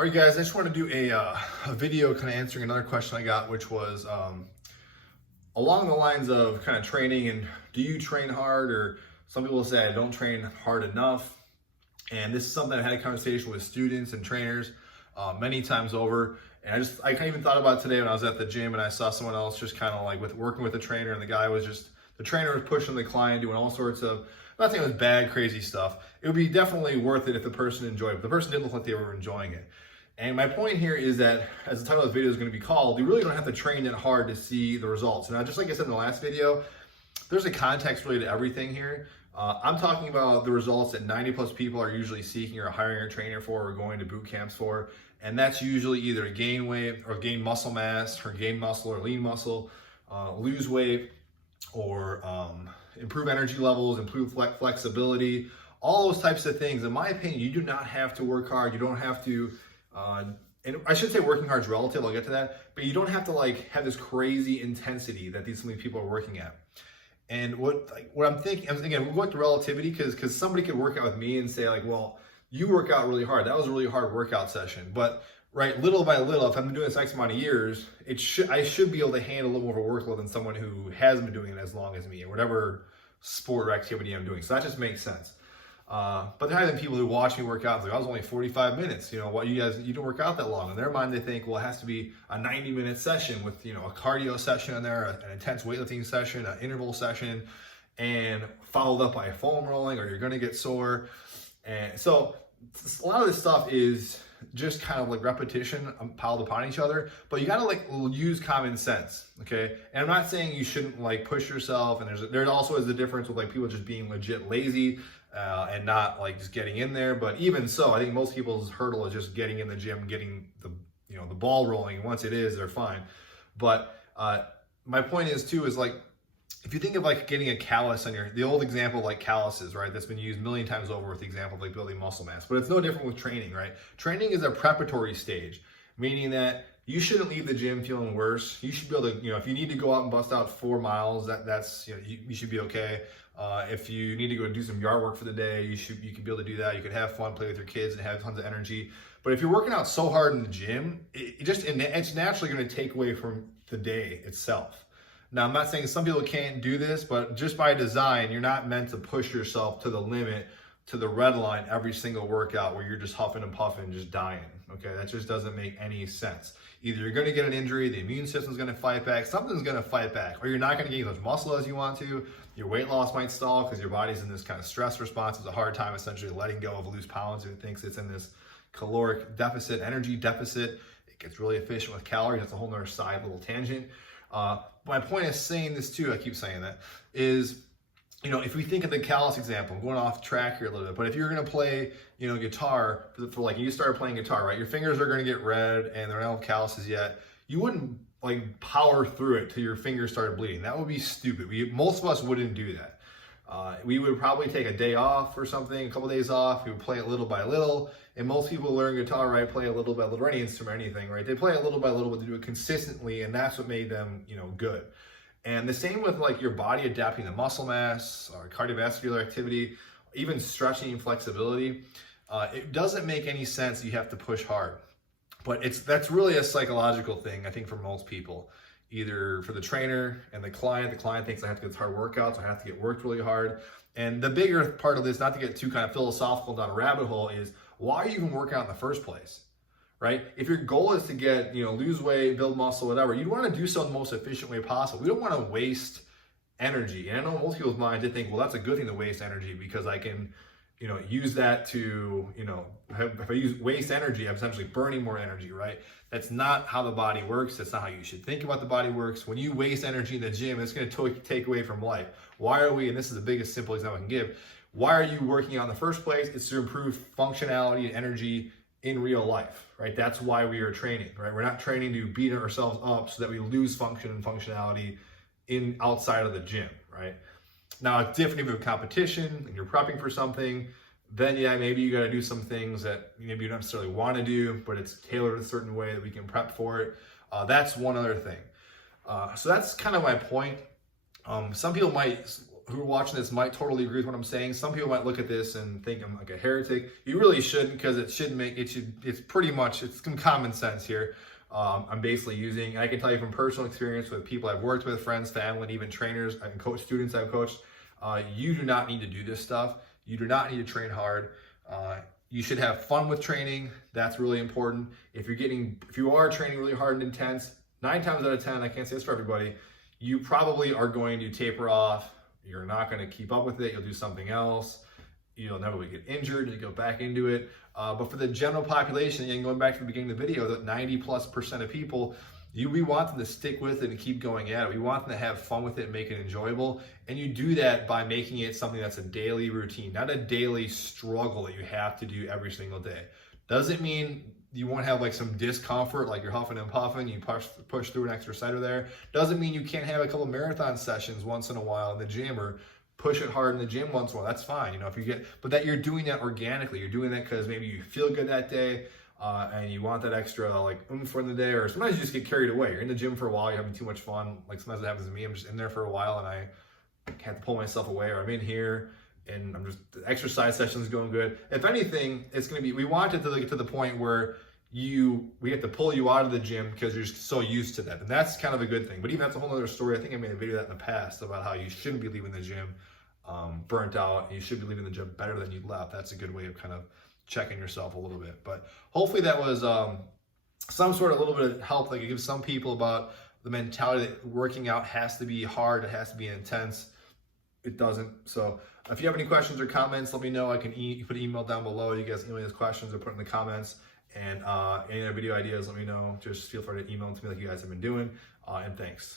All right, guys, I just want to do a video kind of answering another question I got, which was along the lines of kind of training and do you train hard, or some people say I don't train hard enough. And this is something I've had a conversation with students and trainers many times over. And I kind of even thought about it today when I was at the gym and I saw someone else just kind of like working with a trainer, and the trainer was pushing the client, doing all sorts of, I'm not saying it was bad, crazy stuff. It would be definitely worth it if the person enjoyed it, but the person didn't look like they were enjoying it. And my point here is that, as the title of the video is going to be called, you really don't have to train that hard to see the results. Now, just like I said in the last video, there's a context related to everything here. I'm talking about the results that 90 plus people are usually seeking or hiring a trainer for or going to boot camps for. And that's usually either gain weight or gain muscle mass or gain muscle or lean muscle, lose weight or improve energy levels, improve flexibility, all those types of things. In my opinion, you do not have to work hard. You don't have to, and I should say working hard is relative, I'll get to that, but you don't have to have this crazy intensity that some of these people are working at. And what I'm thinking, we'll go to relativity because somebody could work out with me and say well, you work out really hard. That was a really hard workout session. But little by little, if I've been doing this X amount of years, I should be able to handle a little more of a workload than someone who hasn't been doing it as long as me, or whatever sport or activity I'm doing. So that just makes sense. But there have been people who watch me work out, I was only 45 minutes. What you don't work out that long. In their mind, they think, well, it has to be a 90-minute session with, a cardio session in there, an intense weightlifting session, an interval session, and followed up by a foam rolling, or you're going to get sore. And so a lot of this stuff is just kind of repetition piled upon each other, but you got to use common sense. Okay. And I'm not saying you shouldn't push yourself. And there also is the difference with people just being legit lazy, and not just getting in there. But even so, I think most people's hurdle is just getting in the gym, getting the ball rolling. And once it is, they're fine. But my point is too, is if you think of getting a callus on the old example, calluses, right? That's been used a million times over with the example of building muscle mass, but it's no different with training, right? Training is a preparatory stage, meaning that you shouldn't leave the gym feeling worse. You should be able to, if you need to go out and bust out 4 miles, that's you should be okay. If you need to go do some yard work for the day, you can be able to do that. You could have fun, play with your kids, and have tons of energy. But if you're working out so hard in the gym, it's naturally going to take away from the day itself. Now, I'm not saying some people can't do this, but just by design, you're not meant to push yourself to the limit, to the red line every single workout where you're just huffing and puffing, just dying. Okay, that just doesn't make any sense. Either you're going to get an injury, the immune system's going to fight back, something's going to fight back, or you're not going to gain as much muscle as you want to. Your weight loss might stall because your body's in this kind of stress response. It's a hard time essentially letting go of loose pounds. It thinks it's in this caloric deficit, energy deficit. It gets really efficient with calories. That's a whole nother side little tangent. My point is saying this too, I keep saying that, is if we think of the callus example, I'm going off track here a little bit, but if you're going to play, guitar for you started playing guitar, right? Your fingers are going to get red and they're not calluses yet. You wouldn't power through it till your fingers started bleeding. That would be stupid. Most of us wouldn't do that. We would probably take a day off or something, a couple of days off. We would play it little by little. And most people learn guitar, right? Play a little by little, or any instrument, anything, right? They play it little by little, but they do it consistently, and that's what made them, good. And the same with your body adapting to muscle mass or cardiovascular activity, even stretching and flexibility. It doesn't make any sense. You have to push hard, but that's really a psychological thing, I think, for most people. Either for the trainer and the client thinks I have to get hard workouts, I have to get worked really hard. And the bigger part of this, not to get too kind of philosophical down a rabbit hole, is why are you even working out in the first place? Right? If your goal is to get, lose weight, build muscle, whatever, you want to do so in the most efficient way possible. We don't want to waste energy. And I know most people's minds, they think, well, that's a good thing to waste energy because I can, use that to, if I waste energy, I'm essentially burning more energy, right? That's not how the body works. That's not how you should think about the body works. When you waste energy in the gym, it's going to take away from life. Why are we, and this is the biggest, simple example I can give, why are you working out in the first place? It's to improve functionality and energy in real life, right? That's why we are training, right? We're not training to beat ourselves up so that we lose function and functionality outside of the gym, right? Now, it's different if you have competition and you're prepping for something, then yeah, maybe you got to do some things that maybe you don't necessarily want to do, but it's tailored a certain way that we can prep for it. That's one other thing. So that's kind of my point. Some people might who are watching this might totally agree with what I'm saying. Some people might look at this and think I'm like a heretic. You really shouldn't, because it's pretty much, it's some common sense here. I'm basically using, and I can tell you from personal experience with people I've worked with, friends, family, and even trainers and coach students I've coached, you do not need to do this stuff. You do not need to train hard. You should have fun with training. That's really important. If you are training really hard and intense, 9 times out of 10, I can't say this for everybody, you probably are going to taper off. You're not going to keep up with it. You'll do something else. You'll never get injured. You go back into it. But for the general population, and going back to the beginning of the video, that 90+% of people, we want them to stick with it and keep going at it. We want them to have fun with it and make it enjoyable. And you do that by making it something that's a daily routine, not a daily struggle that you have to do every single day. Doesn't mean you won't have like some discomfort, like you're huffing and puffing, you push through an extra set or there. Doesn't mean you can't have a couple marathon sessions once in a while in the gym, or push it hard in the gym once in a while. That's fine, if you get, but that you're doing that organically. You're doing that because maybe you feel good that day, and you want that extra like oomph in the day, or sometimes you just get carried away. You're in the gym for a while, you're having too much fun. Like sometimes it happens to me. I'm just in there for a while and I have to pull myself away, or I'm in here and the exercise session is going good. If anything, it's going to be, we want it to get to the point where we have to pull you out of the gym because you're so used to that. And that's kind of a good thing. But even that's a whole other story. I think I made a video of that in the past about how you shouldn't be leaving the gym burnt out. And you should be leaving the gym better than you left. That's a good way of kind of checking yourself a little bit. But hopefully that was some sort of a little bit of help. Like it gives some people about the mentality that working out has to be hard. It has to be intense. It doesn't. So if you have any questions or comments, let me know. You put an email down below. You guys email me those questions or put it in the comments. And any other video ideas, let me know. Just feel free to email them to me like you guys have been doing. And thanks.